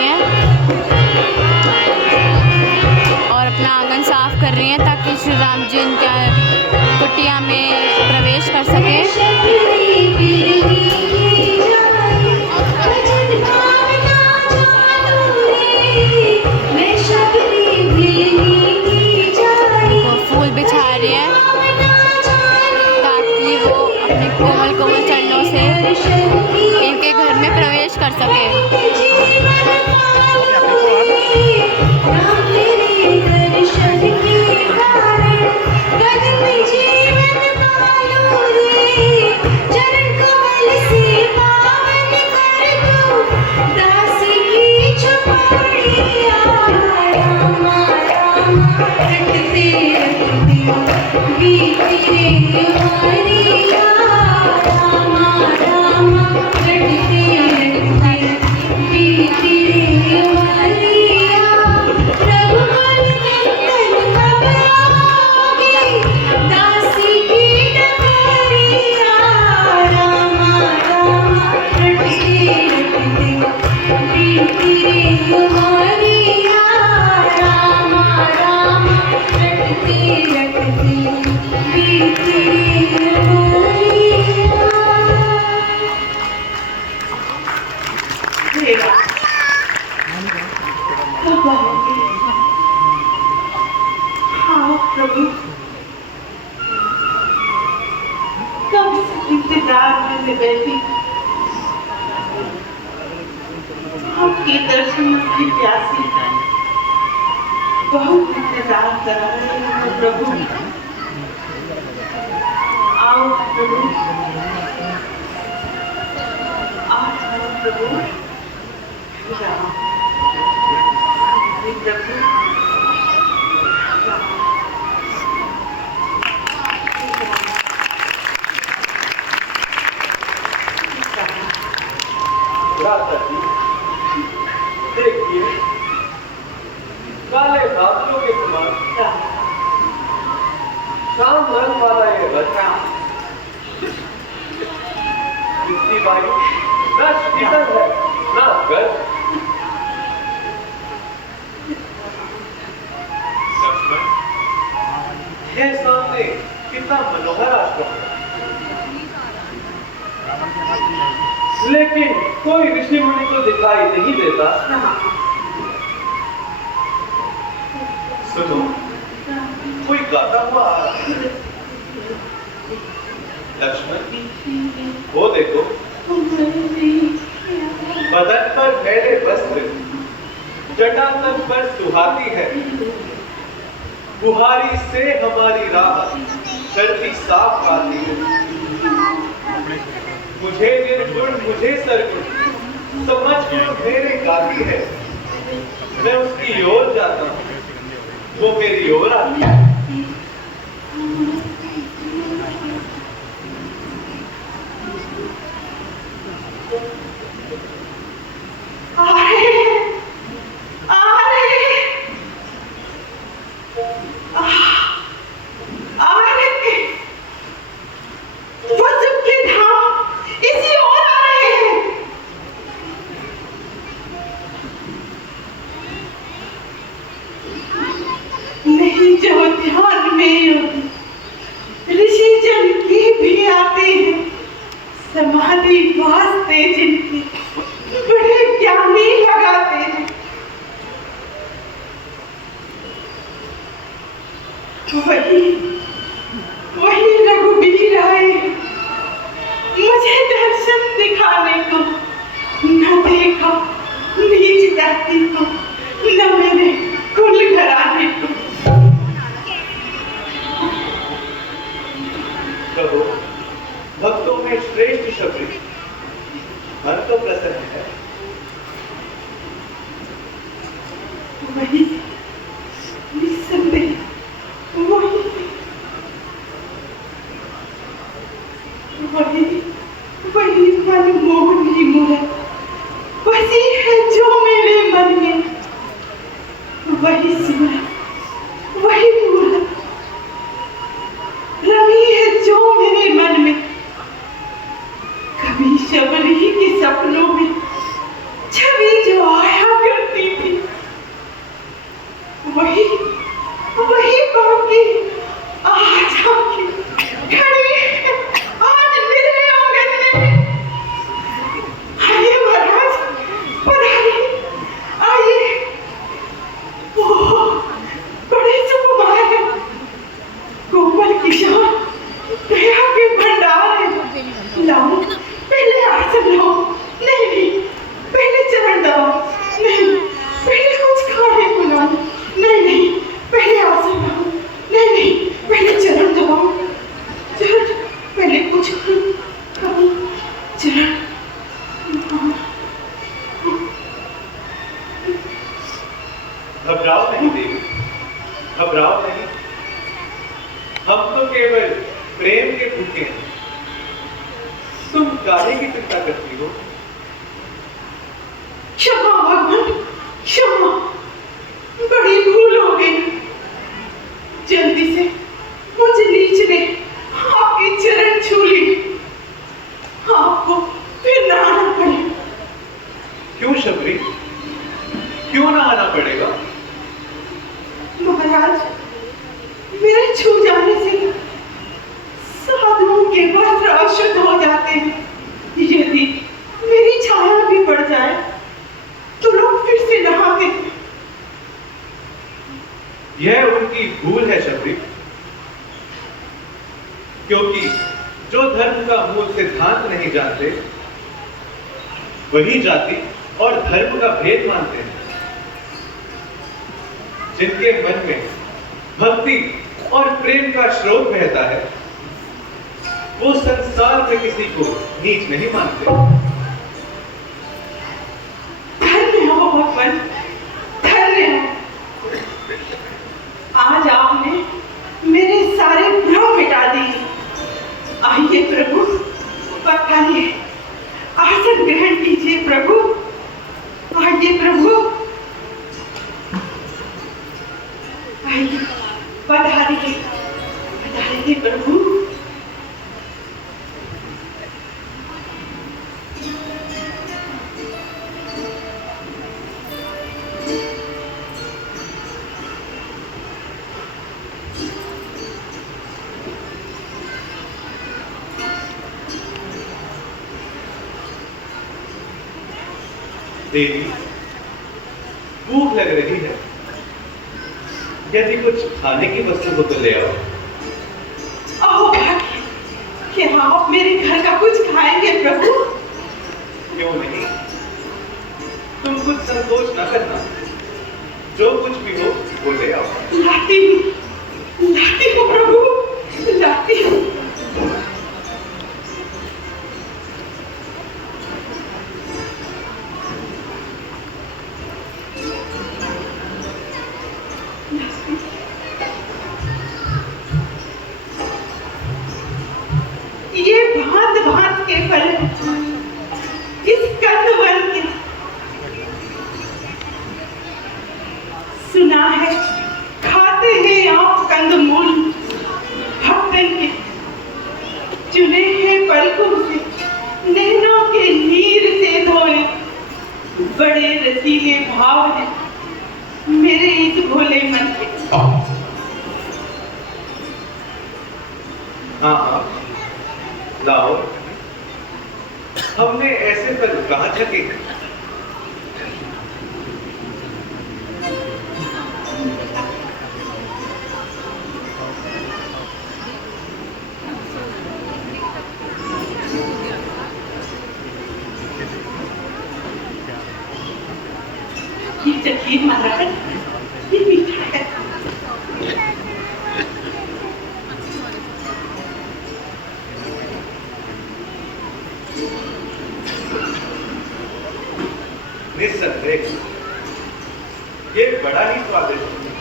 रही हैं और अपना आंगन साफ कर रही हैं ताकि श्री राम जी उनका कुटिया में प्रवेश कर सकें। फूल बिछा रही है ताकि वो अपने कोमल कोमल चरणों से इनके घर में प्रवेश कर सके। आपके दर्शन की प्यासी बहुत इंतजार कर रहे हैं प्रभु। आओ प्रभु, आओ प्रभु, देखिए काले बादलों के समान शाम रंग वाला ये बच्चा जिसकी वायु न शीतल है न गर्म। लक्ष्मण, यह सामने कितना मनोहर आश्रम है, लेकिन कोई ऋषि मुनि तो दिखाई नहीं देता। सुनो, कोई गाता हुआ आ रहा है। लक्ष्मण, वो देखो, बदन पर मैले वस्त्र, जटा तन पर सुहाती है, बुहारी से हमारी राह चलती साफ आती है। मुझे निर्गुण मुझे सरगुण समझ गुण मेरे गाती है। मैं उसकी ओर जाता हूँ, वो मेरी ओर आती है। समाधि वास्ते जिनकी बड़े ज्ञानी लगाते हैं, वही रघुबीर आए मुझे दर्शन दिखाने को। न देखा नीच जाति को, न मेरे कुल घराने को। भक्तों में श्रेष्ठ शबरी मन तो प्रसन्न है। वही निसंदेह वही मनमोहनी मूरत बसी है जो मेरे मन में। वही सूरत वही मूरत रमी है जो मेरे मन में। कभी शबरी के सपनों में छवि जो आया कर घबराओ नहीं देवी, घबराओ नहीं। हम तो केवल प्रेम के भूखे हैं। तुम काहे की चिंता करती हो? क्षमा भगवान, क्षमा, बड़ी भूल हो गई। जल्दी से मुझ नीच ने आपके चरण छू ली। आपको फिर ना आना पड़े। क्यों शबरी, क्यों ना आना पड़ेगा? महाराज, मेरे छू जाने से साधुओं के वस्त्र अशुद्ध हो जाते हैं। यदि मेरी छाया भी पड़ जाए तो लोग फिर से नहाते हैं। यह उनकी भूल है शबरी, क्योंकि जो धर्म का मूल सिद्धांत नहीं जानते वही जाति और धर्म का भेद मानते हैं। जिनके मन में भक्ति और प्रेम का स्रोत बहता है वो संसार में किसी को नीच नहीं मानते। धन्य हो भगवान, धन्य हो। आज आपने मेरे सारे भ्रम मिटा दिए। आइए प्रभु, पधारिए, आसन ग्रहण कीजिए प्रभु। आइए प्रभु, आइए, पधारिए, पधारिए प्रभु। देवी, भूख लग रही है। यदि कुछ खाने की वस्तु हो तो ले आओ। आओ भाग्य, क्या आप मेरे घर का कुछ खाएंगे प्रभु? क्यों नहीं, तुम कुछ संकोच न करना। जो कुछ भी हो वो ले आओ। लाती हूँ प्रभु, लाती हूँ। ये भांत भांत के फल इस कंदवन के। सुना है खाते हैं आप कंदमूल भक्तन के। चुने हैं पलकों से, नैनों के नीर से धोए। बड़े रसीले भाव हैं मेरे इस भोले मन के। हाँ हाँ, लाओ। हमने ऐसे फल कहाँ छके हैं? ये जखीर महाराज, ये मीठा है। निस्संदेह ये बड़ा ही स्वादिष्ट है।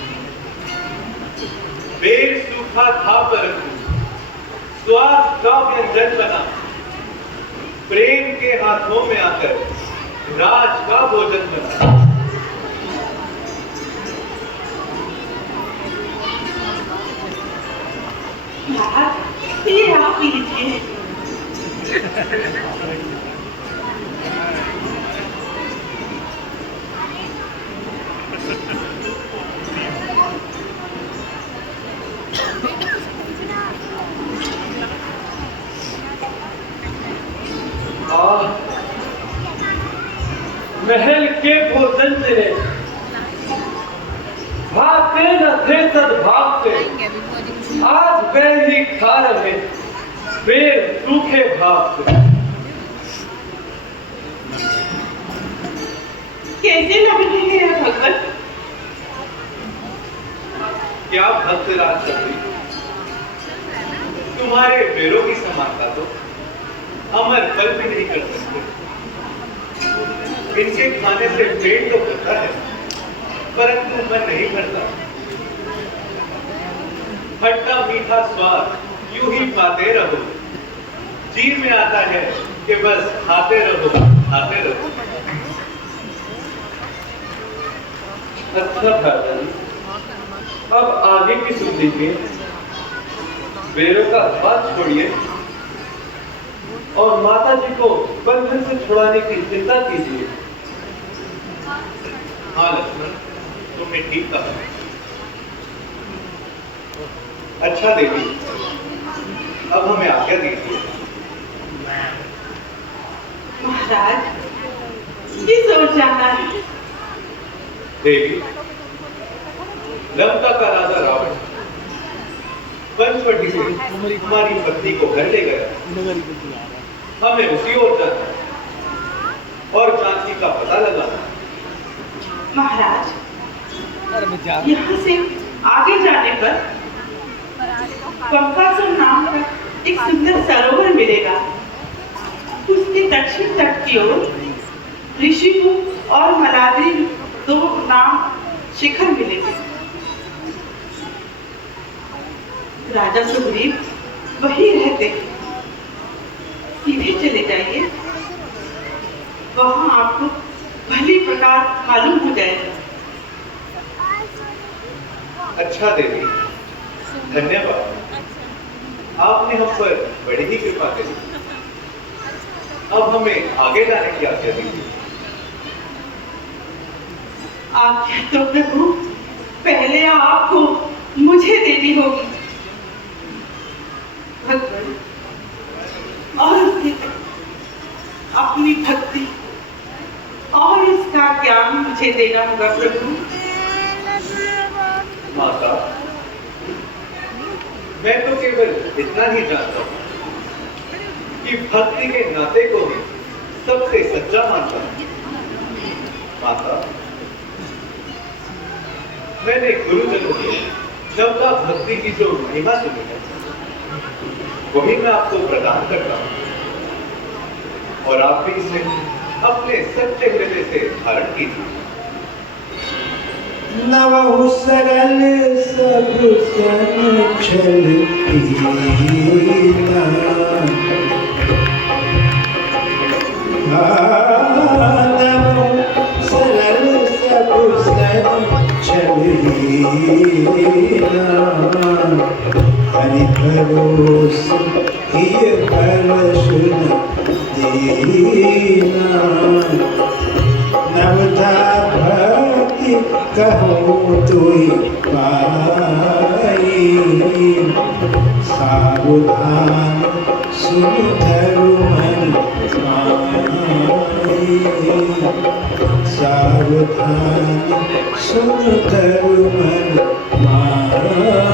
बेर सूखा था परंतु स्वाद का व्यंजन बना। प्रेम के हाथों में आकर राज का भोजन बना। महाराज, ये आप लीजिए। महल के भोजन तेरे भागते न थे सद्भाव से। आज वे ही खा रहे बेर सूखे भाव से। कैसे लग रहे हैं भगवत? क्या भक्त राज शबरी, तुम्हारे बेरों की समानता तो अमर फल भी नहीं कर सकते। इनके खाने से पेट तो भरता है परंतु मन नहीं भरता। खट्टा मीठा स्वाद यूं ही पाते रहो, जीव में आता है कि बस खाते रहो, खाते रहो। अच्छा भ्राता जी, अब आगे की सुन लीजिए। बेरों का बात छोड़िए और माता जी को बंधन से छुड़ाने की चिंता कीजिए। हाँ लक्ष्मण, तुमने ठीक कहा। अच्छा देवी, अब हमें आज्ञा दीजिए। महाराज, किस ओर जाना है? देवी, लंका का राजा रावण पंचवटी से हमारी पत्नी को घर ले गया। हमें उसी ओर जाना है और जानकी का पता लगाना है। महाराज, यहाँ से आगे जाने पर पंकासुर नाम का एक सुंदर सरोवर मिलेगा। उसके दक्षिण तट की ओर ऋषिमुख और मलाद्री दो नाम शिखर मिलेंगे। राजा सुग्रीव वही रहते हैं। सीधे चले जाइए, वहां आपको भली प्रकार मालूम हो जाएगा। अच्छा देवी, धन्यवाद। आपने हम पर बड़ी ही कृपा करी। अब हमें आगे जाने की आज्ञा दीजिए। आज्ञा तो प्रभु पहले आपको मुझे देनी होगी। भगवान और उसके अपनी भक्ति और इसका ज्ञान मुझे देना होगा प्रभु। माता, मैं तो केवल इतना ही जानता हूँ कि भक्ति के नाते को ही सबसे सच्चा मानता हूँ। माता, मैंने गुरुजनों की नवता भक्ति की जो महिमा सुनी है, वही मैं आपको प्रदान करता हूँ और आप भी इसे अपने सच्चे हृदय से धारण कीजिए। नवहु सरल सब सन छल कीना। नवहु सरल सब सन छल कीना। हरि भरोस हिय फल सुन दीना। नवता भक्ति कहूँ तुई पाई। सावधान सुन धरु मन माई। सावधान सुन धरु मन माई।